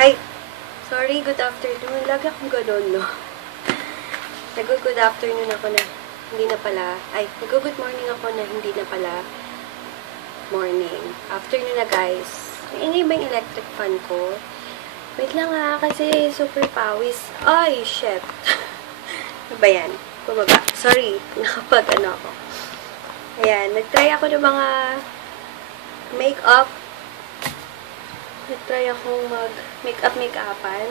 Ay, sorry, good afternoon. Lagi akong gano'n, no? Nag-good afternoon ako na hindi na pala. Ay, nag-good morning ako na hindi na pala morning. Afternoon na, guys. Naingay ba yung electric fan ko? Wait lang ha, kasi super pawis. Ay, shit. Ano ba yan? Bumaba. Sorry, nakapag-ano ako. Ayan, nag-try ako ng mga make-up. Nag-try akong mag-make-up-make-upan.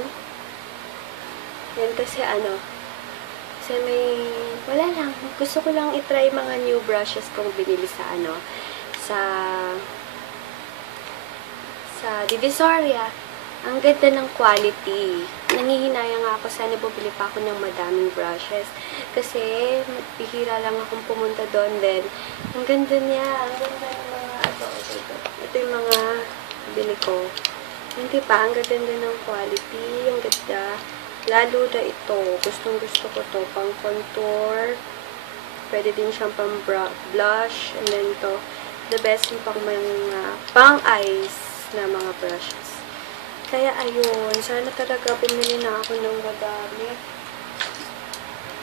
Yan kasi kasi wala lang. Gusto ko lang i-try mga new brushes kong binili sa sa Divisoria. Ang ganda ng quality. Nangihinayang nga ako, sana bumili pa ako ng madaming brushes. Kasi, bihira lang akong pumunta doon din. Ang ganda niya. Ang ganda ng mga, ito yung mga bili ko. Hindi pa, ang ganda ng quality. Ang ganda. Lalo na ito. Gustong-gusto ko to. Pang contour. Pwede din siyang pang blush. And then to, the best yung pang mga pang-eyes na mga brushes. Kaya ayun, sana talaga bumili na ako ng madami.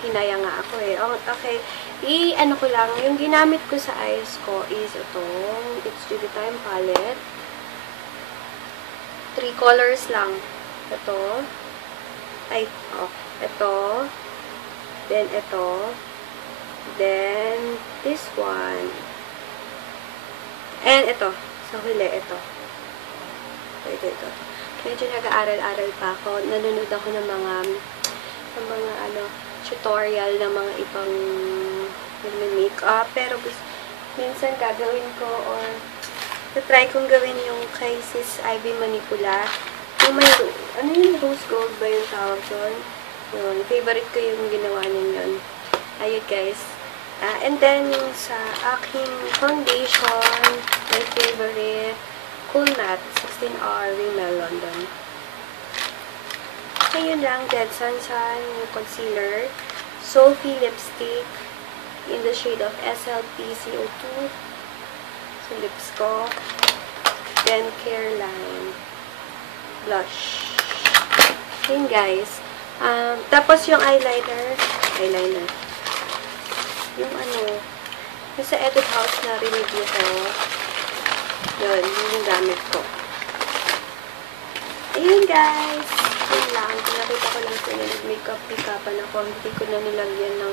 Hinaya nga ako eh. Okay, i-ano ko lang, yung ginamit ko sa eyes ko is ito. It's Beauty Time palette. 3 colors lang. Ito. Ay, ito. Then ito. Then this one. And ito. Sa huli, ito. Ito. Medyo nag-aaral-aral pa ako. Nanonood ako ng mga tutorial ng mga ibang makeup. Pero minsan gagawin ko or try kong gawin yung kay Sis Ivy Manipula. Yung may, yung rose gold ba yung tawag doon? Yun, favorite ko yung ginawa niya yun. Ayun guys. And then sa aking foundation, my favorite, Cool Matte 16R Rimmel London. So, yun lang. Dead Sunshine, yung concealer. Sophie lipstick in the shade of SLP CO2. So, lips ko. Then, Careline blush. Yun, guys. Tapos, yung eyeliner. Yung yung sa Edit House na review ko. Yun yung gamit ko. Ayun guys. Yun lang. Pinakita ko lang sila nag-makeup-makeupan ako. Hindi ko na nilagyan ng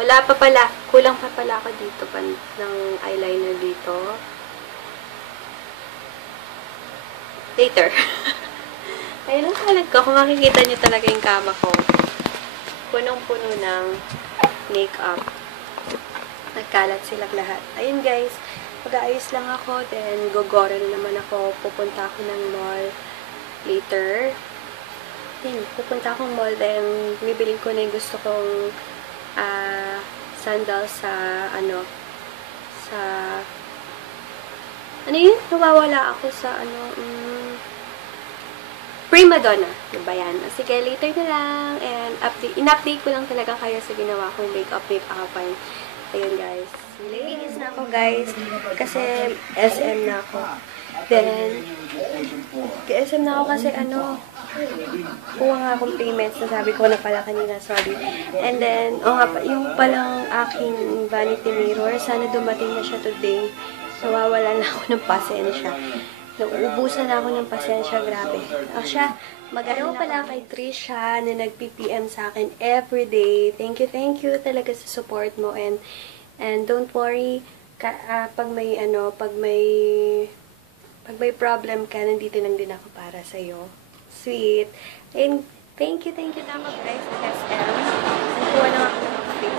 wala pa pala. Kulang pa pala ako dito ng eyeliner dito. Later. Ayun ang kalat ko. Kung makikita nyo talaga yung kama ko. Punong-puno ng makeup. Nagkalat silang lahat. Ayun guys. Mag-aayos lang ako, then gogora na naman ako. Pupunta ako ng mall later. Pupunta akong mall, then bibiling ko na yung gusto kong sandals sa yun? Nawawala ako sa Prima Donna. Diba yan? Sige, later na lang. And in-update ko lang talaga kayo sa ginawa kong make-up-make-upan. Ayun guys. Linis na ako guys. Kasi SM na ako. Then, SM na ako kasi kuha nga akong payments na sabi ko na pala kanina, sorry. And then, yung palang aking vanity mirror, sana dumating na siya today. Nawawala na ako ng pasensya. Nauubusan na ako ng pasensya, grabe. Siya, mag-ano pala kay Trisha na nag-PPM sa akin everyday. Thank you talaga sa support mo and don't worry pag may problem ka, nandito lang din ako para sa iyo. Sweet. And thank you naman guys sa SM. Nakuha na ako ng kape.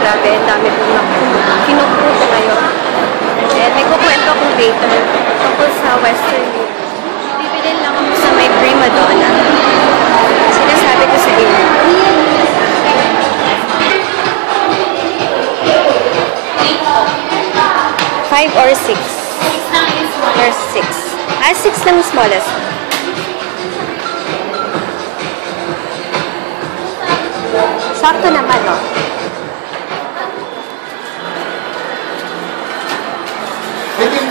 Grabe, ang dami kong kinukuha ngayon. And may kukwento akong later tungkol sa Western Union. Bibilin lang ako sa may Prima Donna. Sinasabi ko sa inyo. 5 or 6? Or 6? 6 lang smallest. Sakto naman, no?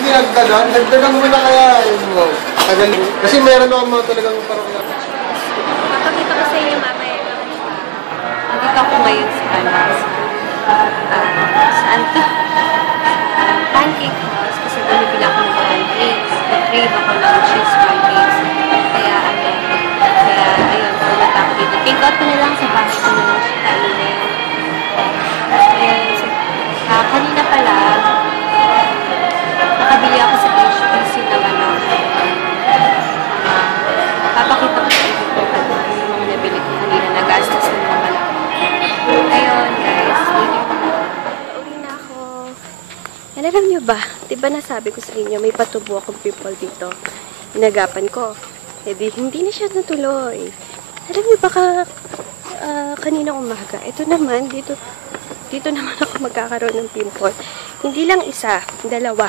pinagdagan, nagdagan mo na kaya, wow, tagal. Kasi meron ako mga talagang parang Papakita ko sa inyo mamaya. Nandito ako ngayon sa saan to? Pancake house kasi bumibili ako ng pancakes. Nag-crave ako ng cheese pancakes. Kaya ayun, pumunta ako dito. Take out ko na lang sa bahay ko na lang siya kainin. Ayun, kanina pala, nakabili ako sa HBC ng papakita ko sa inyo kung ano yung mga nabili ko kanina, nagastos ng mga malaki. Ayun, guys, uwi na ako. And alam nyo ba, diba nasabi ko sa inyo, may patubo akong pimple dito. Inagapan ko. Eh di, hindi na siya natuloy. Alam nyo ba kanina umaga, ito naman, dito naman ako magkakaroon ng pimple. Hindi lang isa, dalawa.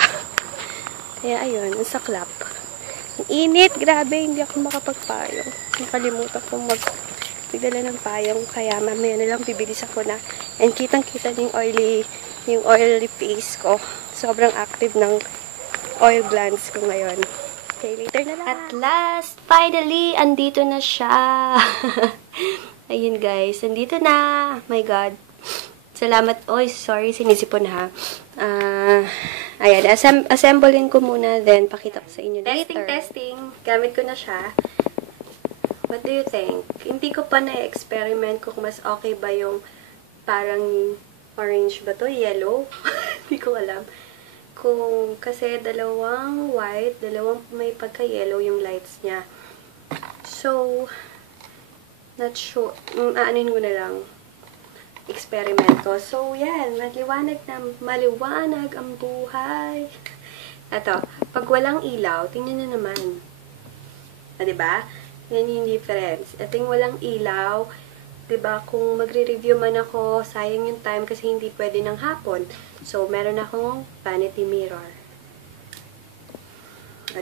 Kaya ayun, ang saklap. Ang init, grabe, hindi ako makapagpayong. Nakalimutan ko magdala ng payong, kaya mamaya na lang bibilis ako na. And kitang-kita yung oily face ko. Sobrang active ng oil glands ko ngayon. Okay, later na lang. At last, finally, andito na siya. Ayun guys, andito na. My God. Salamat. Oy, sorry, sinisipon na ha. Ayan, assemblein ko muna, then pakita ko sa inyo later. Testing. Gamit ko na siya. What do you think? Hindi ko pa na-experiment kung mas okay ba yung parang orange ba to? Yellow? Hindi ko alam. Kasi dalawang white, dalawang may pagka-yellow yung lights niya. So, not sure. Aanin ko na lang. Experiment ko. So, yan. Maliwanag ang buhay. Ito, pag walang ilaw, tingnan na naman. Diba? Yan yung difference. Ito yung walang ilaw. Diba? Kung magre-review man ako, sayang yung time kasi hindi pwede ng hapon. So, meron akong vanity mirror.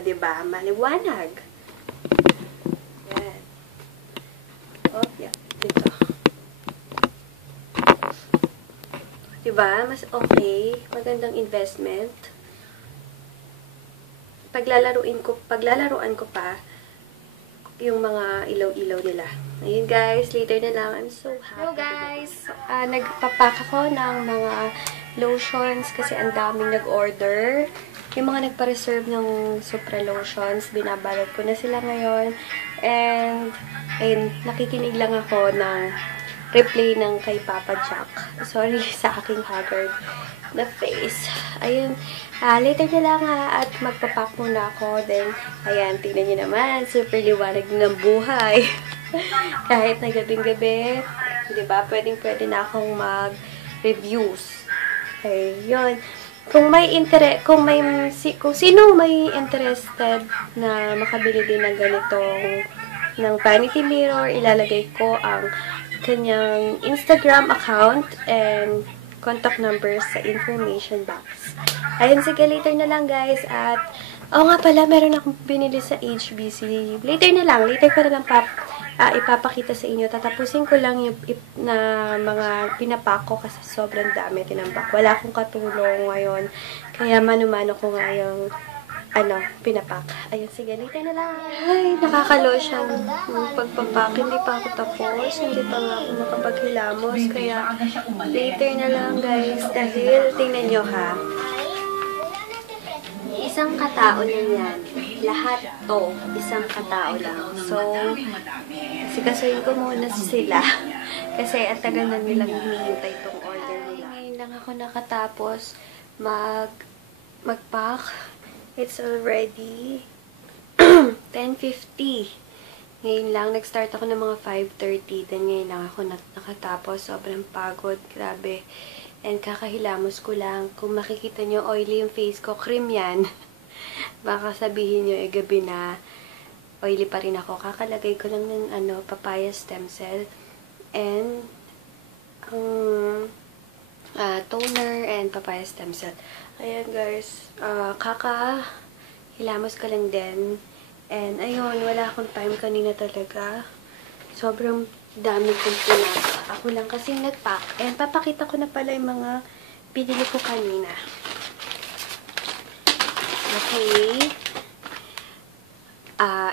Diba? Maliwanag. Yan. Oh, yeah. Dito. Diba? Mas okay. Magandang investment. Paglalaruan ko pa yung mga ilaw-ilaw nila. Ayun guys, later na lang. I'm so happy. Hello guys! Nagpapack ako ng mga lotions kasi ang daming nag-order. Yung mga nagpa-reserve ng Supra lotions, binabalot ko na sila ngayon. And, ayun, nakikinig lang ako ng replay ng kay Papa Jack. Sorry sa aking haggard na face. Ayun, later na lang at magpapak muna ako. Then, ayan, tingnan nyo naman, super liwanag ng buhay. Kahit na gabing-gabi, diba, pwede na akong mag-reviews. Ayun. Kung sino may interested na makabili din ng ganitong ng vanity mirror, ilalagay ko ang kanyang Instagram account and contact numbers sa information box. Ayun, sige, later na lang guys. At, nga pala, meron akong binili sa HBC. Later ko na lang ipapakita sa inyo. Tatapusin ko lang yung na mga pinapak ko kasi sobrang dami tinambak. Wala akong katulong ngayon. Kaya mano-mano ko nga yung pinapak. Ayun, sige, later na lang. Ay, nakakalo siyang pagpapak. Hindi pa ako tapos. Hindi pa nga ako nakapaghilamos. Kaya, later na lang, guys. Dahil, tingnan nyo ha. Isang katao lang yan. Lahat to, isang katao lang. So, sigasuhin ko muna sila. Kasi, ang tagal na nilang hinihintay itong order nila. Ngayon lang ako nakatapos mag-pack. It's already 10:50. Ngayon lang, nag-start ako ng mga 5:30. Then ngayon lang ako nakatapos. Sobrang pagod. Grabe. And kakahilamos ko lang. Kung makikita nyo, oily yung face ko. Cream yan. Baka sabihin nyo, gabi na. Oily pa rin ako. Kakalagay ko lang ng papaya stem cell. And toner and papaya stem cell. Ayan guys, hilamos ka lang din. And ayun, wala akong time kanina talaga. Sobrang dami kong pinaka. Ako lang kasi nag-pack. And papakita ko na pala yung mga binili ko kanina. Okay.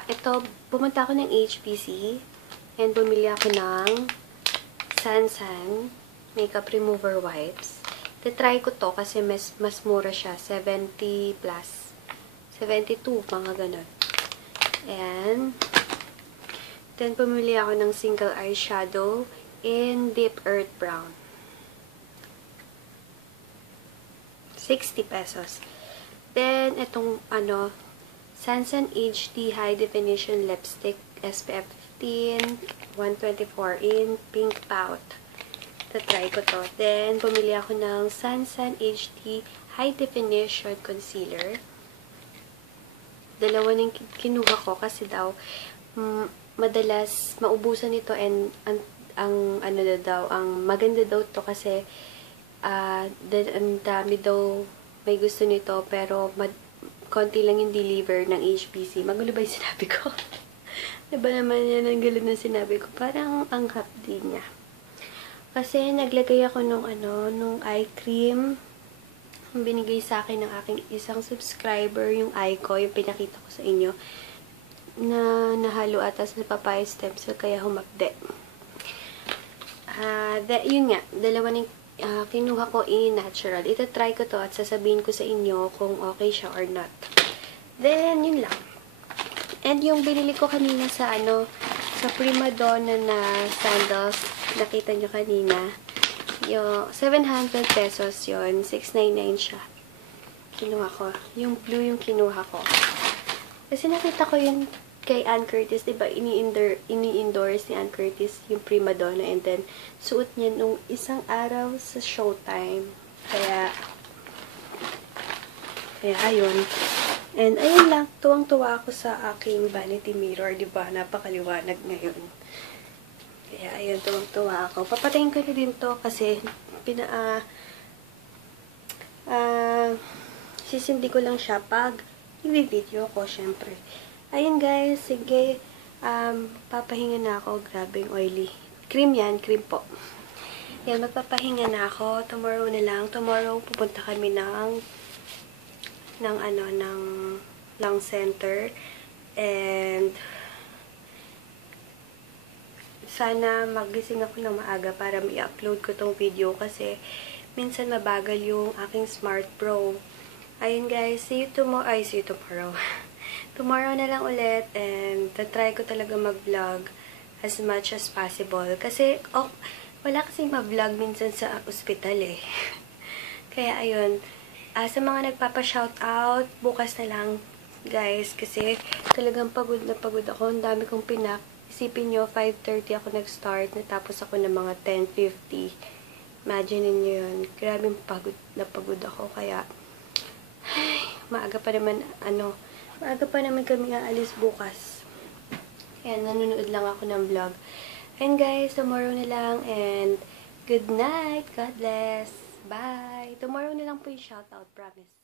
Ito, pumunta ako ng HPC and bumili ako ng Sansan Makeup Remover Wipes. Try ko to kasi mas mura siya. 70 plus. 72, mga ganun. And, then pumili ako ng single eyeshadow in Deep Earth Brown. 60 pesos. Then, itong, Sansan HD High Definition Lipstick SPF 15, 124 in Pink Pout. Try ko to. Then, bumili ako ng Sansan HD High Definition Concealer. Dalawa nang kinuha ko kasi daw, madalas maubusan ito and ang maganda daw to kasi ang dami daw may gusto nito pero konti lang yung deliver ng HPC. Magulo ba yung sinabi ko? Diba naman yan ang gulo ng sinabi ko? Parang ang hapdi niya. Kasi naglagay ako nung eye cream. Binigay sa akin ng aking isang subscriber, yung eye ko, yung pinakita ko sa inyo, na nahalo ata sa papaya stem cell, kaya humapde. Yun nga, dalawa ng kinuha ko in natural. Ita-try ko to at sasabihin ko sa inyo kung okay siya or not. Then, yun lang. And yung binili ko kanina sa sa Prima Donna na sandals, nakita nyo kanina, yung 700 pesos yun, 699 siya. Kinuha ko. Yung blue yung kinuha ko. Kasi nakita ko yun kay Ann Curtis, diba, ini-endorse ni Ann Curtis yung Prima Donna and then suot niya nung isang araw sa Showtime. Kaya ayun. And ayun lang, tuwang-tuwa ako sa aking vanity mirror, diba, napakaliwanag ngayon. Kaya ayun, tuwang-tuwa ako. Papatayin ko na din to kasi sisindi ko lang siya pag i-video ko, syempre. Ayun guys, sige, papahinga na ako. Grabing oily. Cream yan, cream po. Yan, magpapahinga na ako. Tomorrow na lang. Tomorrow, pupunta kami ng lung center. And, sana magising ako ng maaga para i-upload ko tong video kasi minsan mabagal yung aking Smart Pro. Ayun guys, see you tomorrow. Tomorrow na lang ulit and try ko talaga mag-vlog as much as possible. Kasi, wala kasing ma-vlog minsan sa ospital eh. Kaya ayun, sa mga nagpapa-shoutout, bukas na lang guys. Kasi talagang pagod na pagod ako. Ang dami kong pinak. Isipin nyo, 5:30 ako nag-start. Natapos ako ng mga 10:50. Imagine niyo yun. Grabe pagod na pagod ako. Kaya, maaga pa naman kami aalis bukas. Ayan, nanonood lang ako ng vlog. And guys, tomorrow na lang and good night. God bless. Bye. Tomorrow na lang po yung shoutout, promise.